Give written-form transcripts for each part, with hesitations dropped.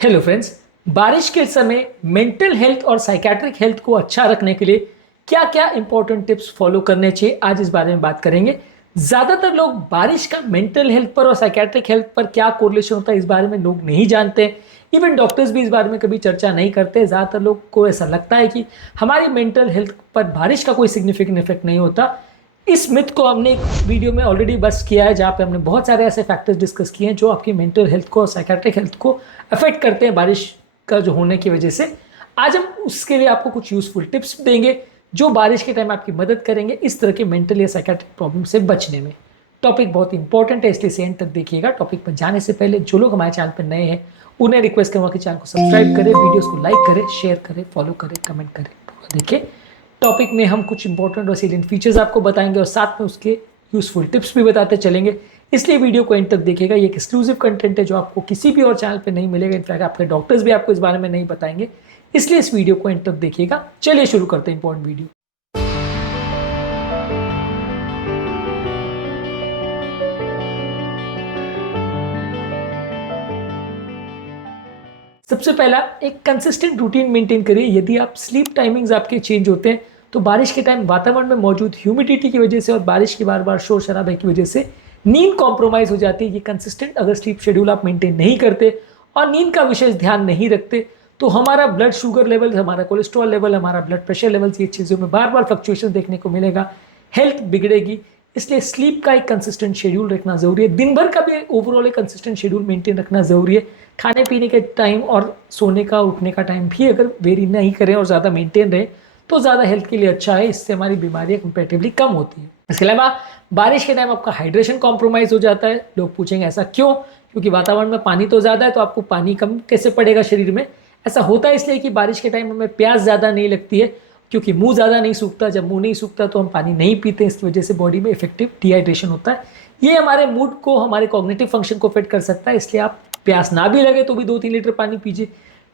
Hello friends. बारिश के समय मेंटल हेल्थ और साइकेट्रिक हेल्थ को अच्छा रखने के लिए क्या क्या इंपॉर्टेंट टिप्स फॉलो करने चाहिए, आज इस बारे में बात करेंगे। ज़्यादातर लोग बारिश का मेंटल हेल्थ पर और साइकेट्रिक हेल्थ पर क्या कोरिलेशन होता है इस बारे में लोग नहीं जानते। इवन डॉक्टर्स भी इस बारे में कभी चर्चा नहीं करते। ज़्यादातर लोग को ऐसा लगता है कि हमारी मेंटल हेल्थ पर बारिश का कोई सिग्निफिकेंट इफेक्ट नहीं होता। इस मिथ को हमने एक वीडियो में ऑलरेडी बस किया है, जहाँ पे हमने बहुत सारे ऐसे फैक्टर्स डिस्कस किए हैं जो आपकी मेंटल हेल्थ को और साइकेट्रिक हेल्थ को अफेक्ट करते हैं बारिश का जो होने की वजह से। आज हम उसके लिए आपको कुछ यूजफुल टिप्स देंगे जो बारिश के टाइम आपकी मदद करेंगे इस तरह के मेंटल या साइकेट्रिक प्रॉब्लम से बचने में। टॉपिक बहुत इंपॉर्टेंट है, इसलिए एंड तक देखिएगा। टॉपिक पर जाने से पहले जो लोग हमारे चैनल पर नए हैं उन्हें रिक्वेस्ट करूँगा कि चैनल को सब्सक्राइब करें, वीडियोस को लाइक करें, शेयर करें, फॉलो करें, कमेंट करें। देखिए, टॉपिक में हम कुछ इंपॉर्टेंट और सैलिएंट फीचर्स आपको बताएंगे और साथ में उसके यूजफुल टिप्स भी बताते चलेंगे, इसलिए वीडियो को एंड तक देखिएगा। ये एक एक्सक्लूसिव कंटेंट है जो आपको किसी भी और चैनल पे नहीं मिलेगा। इनफैक्ट आपके डॉक्टर्स भी आपको इस बारे में नहीं बताएंगे, इसलिए इस वीडियो को एंड तक देखिएगा। चलिए शुरू करते हैं इंपॉर्टेंट वीडियो। सबसे पहला, एक कंसिस्टेंट रूटीन मेंटेन करिए। यदि आप स्लीप टाइमिंग्स आपके चेंज होते हैं तो बारिश के टाइम वातावरण में मौजूद ह्यूमिडिटी की वजह से और बारिश की बार बार शोर शराबे की वजह से नींद कॉम्प्रोमाइज हो जाती है। ये कंसिस्टेंट अगर स्लीप शेड्यूल आप मेंटेन नहीं करते और नींद का विशेष ध्यान नहीं रखते तो हमारा ब्लड शुगर लेवल, हमारा कोलेस्ट्रॉल लेवल, हमारा ब्लड प्रेशर लेवल, ये चीज़ों में बार बार फ्लक्चुएशन देखने को मिलेगा, हेल्थ बिगड़ेगी। इसलिए स्लीप का एक कंसिस्टेंट शेड्यूल रखना जरूरी है। दिन भर का भी ओवरऑल एक कंसिस्टेंट शेड्यूल मेंटेन रखना जरूरी है। खाने पीने के टाइम और सोने का उठने का टाइम भी अगर वेरी नहीं करें और ज़्यादा मेंटेन रहे तो ज़्यादा हेल्थ के लिए अच्छा है। इससे हमारी बीमारियां कंपेरेटिवली कम होती है। इसके अलावा बारिश के टाइम आपका हाइड्रेशन कॉम्प्रोमाइज़ हो जाता है। लोग पूछेंगे ऐसा क्यों? क्योंकि वातावरण में पानी तो ज़्यादा है, तो आपको पानी कम कैसे पड़ेगा शरीर में? ऐसा होता है इसलिए कि बारिश के टाइम हमें प्यास ज़्यादा नहीं लगती है, क्योंकि मुंह ज़्यादा नहीं सूखता। जब मुंह नहीं सूखता तो हम पानी नहीं पीते, इस वजह से बॉडी में इफेक्टिव डिहाइड्रेशन होता है। ये हमारे मूड को, हमारे कॉग्निटिव फंक्शन को अफेक्ट कर सकता है। इसलिए आप प्यास ना भी लगे तो भी 2-3 लीटर पानी पीजिए।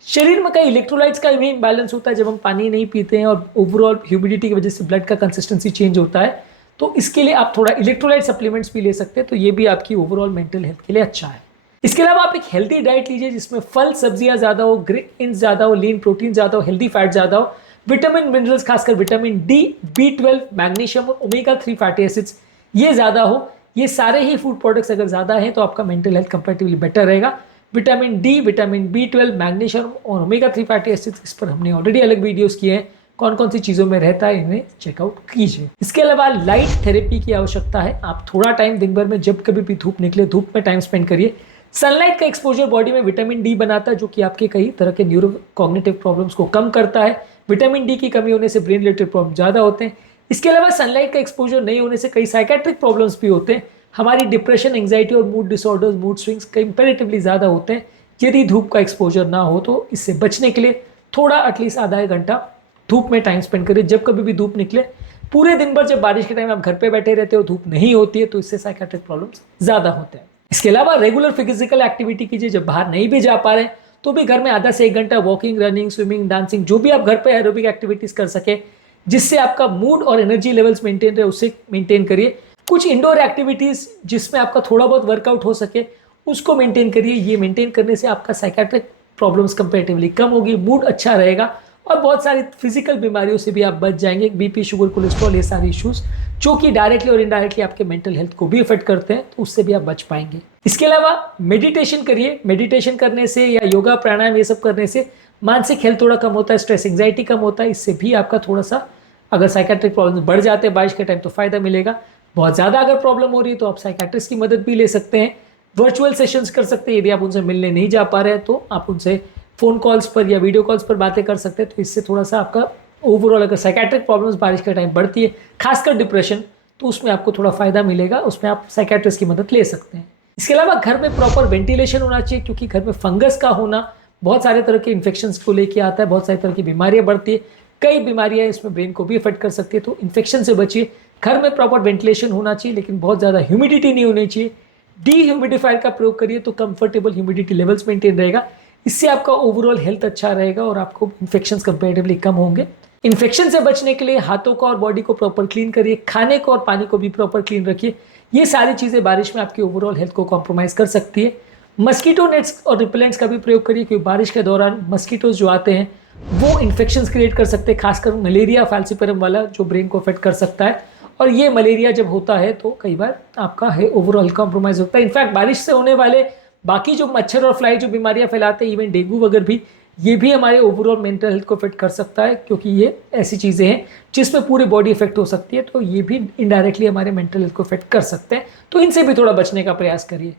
शरीर में कई इलेक्ट्रोलाइट्स का भी इम्बैलेंस होता है जब हम पानी नहीं पीते हैं और ओवरऑल ह्यूमिडिटी की वजह से ब्लड का कंसिस्टेंसी चेंज होता है। तो इसके लिए आप थोड़ा इलेक्ट्रोलाइट सप्लीमेंट्स भी ले सकते हैं, तो ये भी आपकी ओवरऑल मेंटल हेल्थ के लिए अच्छा है। इसके अलावा आप एक हेल्दी डाइट लीजिए जिसमें फल सब्जियां ज़्यादा हो, ग्रेन्स ज़्यादा हो, लीन प्रोटीन ज़्यादा हो, हेल्दी फैट ज़्यादा हो, विटामिन मिनरल्स खासकर विटामिन डी, B12, मैग्नीशियम और ओमेगा 3 फैटी एसिड्स ये ज़्यादा हो। ये सारे ही फूड प्रोडक्ट्स अगर ज़्यादा हैं तो आपका मेंटल हेल्थ कंपैरेटिवली बेटर रहेगा। Vitamin D, vitamin B12, magnesium और ओमेगा 3 फैटी एसिड्स, इस पर हमने ऑलरेडी अलग वीडियोस किए हैं। कौन कौन सी चीज़ों में रहता है इन्हें चेकआउट कीजिए। इसके अलावा लाइट थेरेपी की आवश्यकता है। आप थोड़ा टाइम दिन भर में जब कभी भी धूप निकले, धूप में टाइम स्पेंड करिए। सनलाइट का एक्सपोजर बॉडी में विटामिन डी बनाता है जो कि आपके कई तरह के न्यूरो कॉग्निटिव प्रॉब्लम्स को कम करता है। विटामिन डी की कमी होने से ब्रेन रिलेटेड प्रॉब्लम ज़्यादा होते हैं। इसके अलावा सनलाइट का एक्सपोजर नहीं होने से कई साइकेट्रिक प्रॉब्लम्स भी होते हैं। हमारी डिप्रेशन, एंग्जाइटी और mood disorders, mood swings comparatively ज़्यादा होते हैं यदि धूप का एक्सपोजर ना हो। तो इससे बचने के लिए थोड़ा एटलीस्ट आधा एक घंटा धूप में टाइम स्पेंड करिए जब कभी भी धूप निकले। पूरे दिन भर जब बारिश के टाइम आप घर पे बैठे रहते हो, धूप नहीं होती है, तो इससे साइकेट्रिक प्रॉब्लम्स ज़्यादा होते हैं। इसके अलावा रेगुलर फिजिकल एक्टिविटी कीजिए। जब बाहर नहीं भी जा पा रहे तो भी घर में आधा से 1 घंटा वॉकिंग, रनिंग, स्विमिंग, डांसिंग, जो भी आप घर पे एरोबिक एक्टिविटीज कर सके जिससे आपका मूड और एनर्जी लेवल्स मेंटेन रहे, उससे मेंटेन करिए। कुछ इंडोर एक्टिविटीज जिसमें आपका थोड़ा बहुत वर्कआउट हो सके उसको मेंटेन करिए। ये मेंटेन करने से आपका साइकेट्रिक प्रॉब्लम्स कंपेरेटिवली कम होगी, मूड अच्छा रहेगा और बहुत सारी फिजिकल बीमारियों से भी आप बच जाएंगे। बीपी, शुगर, कोलेस्ट्रॉल, ये सारे इश्यूज जो कि डायरेक्टली और इनडायरेक्टली आपके मेंटल हेल्थ को भी इफेक्ट करते हैं, तो उससे भी आप बच पाएंगे। इसके अलावा मेडिटेशन करिए। मेडिटेशन करने से या योगा, प्राणायाम, ये सब करने से मानसिक हेल्थ थोड़ा कम होता है, स्ट्रेस, एंग्जाइटी कम होता है। इससे भी आपका थोड़ा सा, अगर साइकेट्रिक प्रॉब्लम बढ़ जाते हैं बारिश के टाइम तो फायदा मिलेगा। बहुत ज़्यादा अगर प्रॉब्लम हो रही है तो आप साइकेट्रिस्ट की मदद भी ले सकते हैं। वर्चुअल सेशंस कर सकते हैं। यदि आप उनसे मिलने नहीं जा पा रहे हैं तो आप उनसे फ़ोन कॉल्स पर या वीडियो कॉल्स पर बातें कर सकते हैं। तो इससे थोड़ा सा आपका ओवरऑल, अगर साइकेट्रिक प्रॉब्लम्स बारिश के टाइम बढ़ती है, खासकर डिप्रेशन, तो उसमें आपको थोड़ा फायदा मिलेगा। उसमें आप साइकेट्रिस्ट की मदद ले सकते हैं। इसके अलावा घर में प्रॉपर वेंटिलेशन होना चाहिए, क्योंकि घर में फंगस का होना बहुत सारे तरह के इन्फेक्शंस को लेके आता है। बहुत सारी तरह की बीमारियां बढ़ती है, कई बीमारियां इसमें ब्रेन को भी इफेक्ट कर सकती है। तो इन्फेक्शन से बचिए। घर में प्रॉपर वेंटिलेशन होना चाहिए, लेकिन बहुत ज़्यादा ह्यूमिडिटी नहीं होनी चाहिए। डीह्यूमिडिफायर का प्रयोग करिए तो कंफर्टेबल ह्यूमिडिटी लेवल्स मेंटेन रहेगा। इससे आपका ओवरऑल हेल्थ अच्छा रहेगा और आपको इन्फेक्शंस कंपेरेटिवली कम होंगे। इन्फेक्शन से बचने के लिए हाथों को और बॉडी को प्रॉपर क्लीन करिए। खाने को और पानी को भी प्रॉपर क्लीन रखिए। ये सारी चीज़ें बारिश में आपकी ओवरऑल हेल्थ को कॉम्प्रोमाइज़ कर सकती है। मस्कीटो नेट्स और रिपेलेंट्स का भी प्रयोग करिए, क्योंकि बारिश के दौरान मस्कीटोज जो आते हैं वो इन्फेक्शंस क्रिएट कर सकते हैं, खासकर मलेरिया फैल्सिपेरम वाला जो ब्रेन को अफेक्ट कर सकता है। और ये मलेरिया जब होता है तो कई बार आपका है ओवरऑल कॉम्प्रोमाइज होता है। इनफैक्ट बारिश से होने वाले बाकी जो मच्छर और फ्लाई जो बीमारियां फैलाते हैं, इवन डेंगू वगैरह भी, ये भी हमारे ओवरऑल मेंटल हेल्थ को अफेक्ट कर सकता है, क्योंकि ये ऐसी चीज़ें हैं जिसमें पूरी बॉडी इफेक्ट हो सकती है। तो ये भी इनडायरेक्टली हमारे मेंटल हेल्थ को अफेक्ट कर सकते हैं, तो इनसे भी थोड़ा बचने का प्रयास करिए।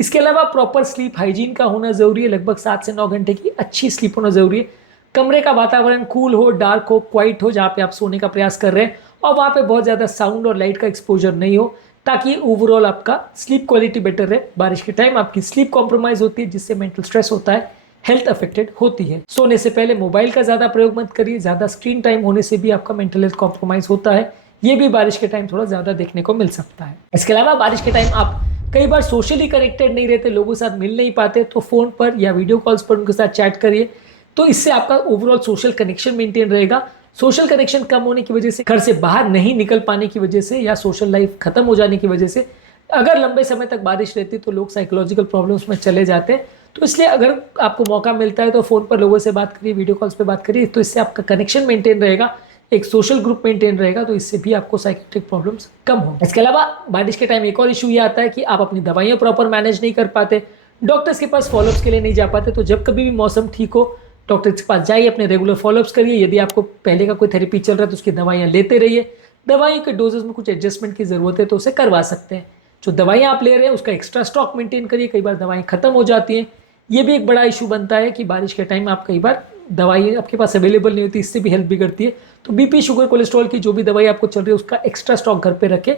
इसके अलावा प्रॉपर स्लीप हाइजीन का होना ज़रूरी है। लगभग 7 से 9 घंटे की अच्छी स्लीप होना ज़रूरी है। कमरे का वातावरण कूल हो, डार्क हो, क्वाइट हो, जहाँ पे आप सोने का प्रयास कर रहे हैं, और वहाँ पे बहुत ज़्यादा साउंड और लाइट का एक्सपोजर नहीं हो, ताकि ओवरऑल आपका स्लीप क्वालिटी बेटर रहे। बारिश के टाइम आपकी स्लीप कॉम्प्रोमाइज़ होती है, जिससे मेंटल स्ट्रेस होता है, हेल्थ अफेक्टेड होती है। सोने से पहले मोबाइल का ज़्यादा प्रयोग मत करिए। ज़्यादा स्क्रीन टाइम होने से भी आपका मेंटल हेल्थ कॉम्प्रोमाइज़ होता है। ये भी बारिश के टाइम थोड़ा ज़्यादा देखने को मिल सकता है। इसके अलावा बारिश के टाइम आप कई बार सोशली कनेक्टेड नहीं रहते, लोगों के साथ मिल नहीं पाते, तो फ़ोन पर या वीडियो कॉल्स पर उनके साथ चैट करिए। तो इससे आपका ओवरऑल सोशल कनेक्शन मेंटेन रहेगा। सोशल कनेक्शन कम होने की वजह से, घर से बाहर नहीं निकल पाने की वजह से, या सोशल लाइफ खत्म हो जाने की वजह से, अगर लंबे समय तक बारिश रहती है तो लोग साइकोलॉजिकल प्रॉब्लम्स में चले जाते हैं। तो इसलिए अगर आपको मौका मिलता है तो फ़ोन पर लोगों से बात करिए, वीडियो कॉल्स पे बात करिए, तो इससे आपका कनेक्शन मेंटेन रहेगा, एक सोशल ग्रुप मेंटेन रहेगा, तो इससे भी आपको साइकेट्रिक प्रॉब्लम्स कम होंगे। इसके अलावा बारिश के टाइम एक और इशू ये आता है कि आप अपनी दवाइयाँ प्रॉपर मैनेज नहीं कर पाते, डॉक्टर्स के पास फॉलोअप्स के लिए नहीं जा पाते। तो जब कभी भी मौसम ठीक हो, डॉक्टर के पास जाइए, अपने रेगुलर फॉलोअप्स करिए। यदि आपको पहले का कोई थेरेपी चल रहा है तो उसकी दवाइयाँ लेते रहिए। दवाइयों के डोजेस में कुछ एडजस्टमेंट की ज़रूरत है तो उसे करवा सकते हैं। जो दवाइयाँ आप ले रहे हैं उसका एक्स्ट्रा स्टॉक मेंटेन करिए, कई बार दवाएं खत्म हो जाती हैं। ये भी एक बड़ा इशू बनता है कि बारिश के टाइम आप कई बार दवाई आपके पास अवेलेबल नहीं होती, इससे भी हेल्थ बिगड़ती है। तो बीपी, शुगर, कोलेस्ट्रॉल की जो भी दवाई आपको चल रही है उसका एक्स्ट्रा स्टॉक घर पे रखें,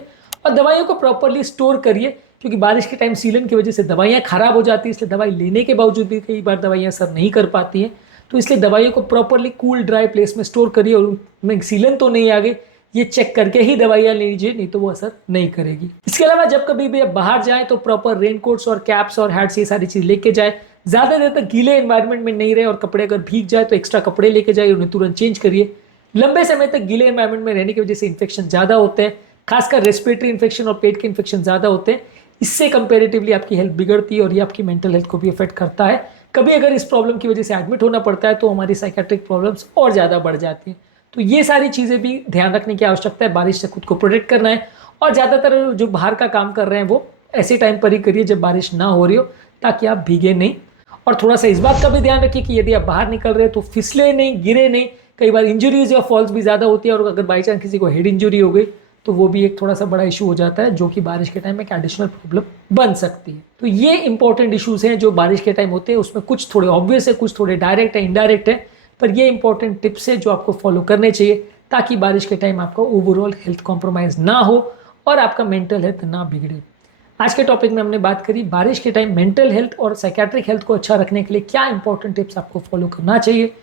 और दवाइयों को प्रॉपरली स्टोर करिए, क्योंकि बारिश के टाइम सीलन की वजह से दवाइयाँ खराब हो जाती है। इसलिए दवाई लेने के बावजूद भी कई बार दवाइयाँ असर नहीं कर पाती हैं। तो इसलिए दवाइयों को प्रॉपरली कूल ड्राई प्लेस में स्टोर करिए, और उनमें सीलन तो नहीं आ गई ये चेक करके ही दवाइयाँ लीजिए, नहीं तो वो असर नहीं करेगी। इसके अलावा जब कभी भी आप बाहर जाएं तो प्रॉपर रेनकोट्स और कैप्स और हैट्स ये सारी चीज़ लेके जाए। ज़्यादा देर तक गीले एनवायरनमेंट में नहीं रहे, और कपड़े अगर भीग जाए तो एक्स्ट्रा कपड़े लेके जाइए, उन्हें तुरंत चेंज करिए। लंबे समय तक गीले एनवायरनमेंट में रहने की वजह से इन्फेक्शन ज़्यादा होते हैं, खासकर रेस्पिरेटरी इन्फेक्शन और पेट के इन्फेक्शन ज़्यादा होते हैं। इससे कंपेरेटिवली आपकी हेल्थ बिगड़ती है, और ये आपकी मेंटल हेल्थ को भी अफेक्ट करता है। कभी अगर इस प्रॉब्लम की वजह से एडमिट होना पड़ता है तो हमारी साइकेट्रिक प्रॉब्लम्स और ज़्यादा बढ़ जाती हैं। तो ये सारी चीज़ें भी ध्यान रखने की आवश्यकता है। बारिश से खुद को प्रोटेक्ट करना है, और ज़्यादातर जो बाहर का काम कर रहे हैं वो ऐसे टाइम पर ही करिए जब बारिश ना हो रही हो, ताकि आप भीगे नहीं। और थोड़ा सा इस बात का भी ध्यान रखिए कि यदि आप बाहर निकल रहे हैं तो फिसले नहीं, गिरे नहीं। कई बार इंजरीज या फॉल्स भी ज़्यादा होती है, और अगर बाई चांस किसी को हेड इंजरी हो गई तो वो भी एक थोड़ा सा बड़ा इशू हो जाता है, जो कि बारिश के टाइम में एक एडिशनल प्रॉब्लम बन सकती है। तो ये इंपॉर्टेंट इशूज़ हैं जो बारिश के टाइम होते हैं। उसमें कुछ थोड़े ऑब्वियस है, कुछ थोड़े डायरेक्ट है, इनडायरेक्ट है, पर ये इंपॉर्टेंट टिप्स है जो आपको फॉलो करने चाहिए, ताकि बारिश के टाइम आपका ओवरऑल हेल्थ कॉम्प्रोमाइज़ ना हो और आपका मेंटल हेल्थ ना बिगड़े। आज के टॉपिक में हमने बात करी बारिश के टाइम मेंटल हेल्थ और साइकेट्रिक हेल्थ को अच्छा रखने के लिए क्या इंपॉर्टेंट टिप्स आपको फॉलो करना चाहिए।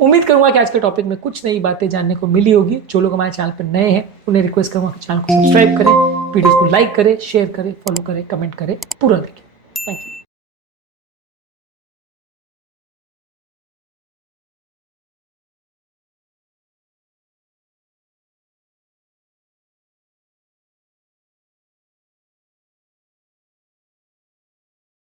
उम्मीद करूंगा कि आज के टॉपिक में कुछ नई बातें जानने को मिली होगी। जो लोग हमारे चैनल पर नए हैं उन्हें रिक्वेस्ट करूंगा कि चैनल को सब्सक्राइब करें, वीडियोस को लाइक करें, शेयर करें, फॉलो करें, कमेंट करें, पूरा देखें।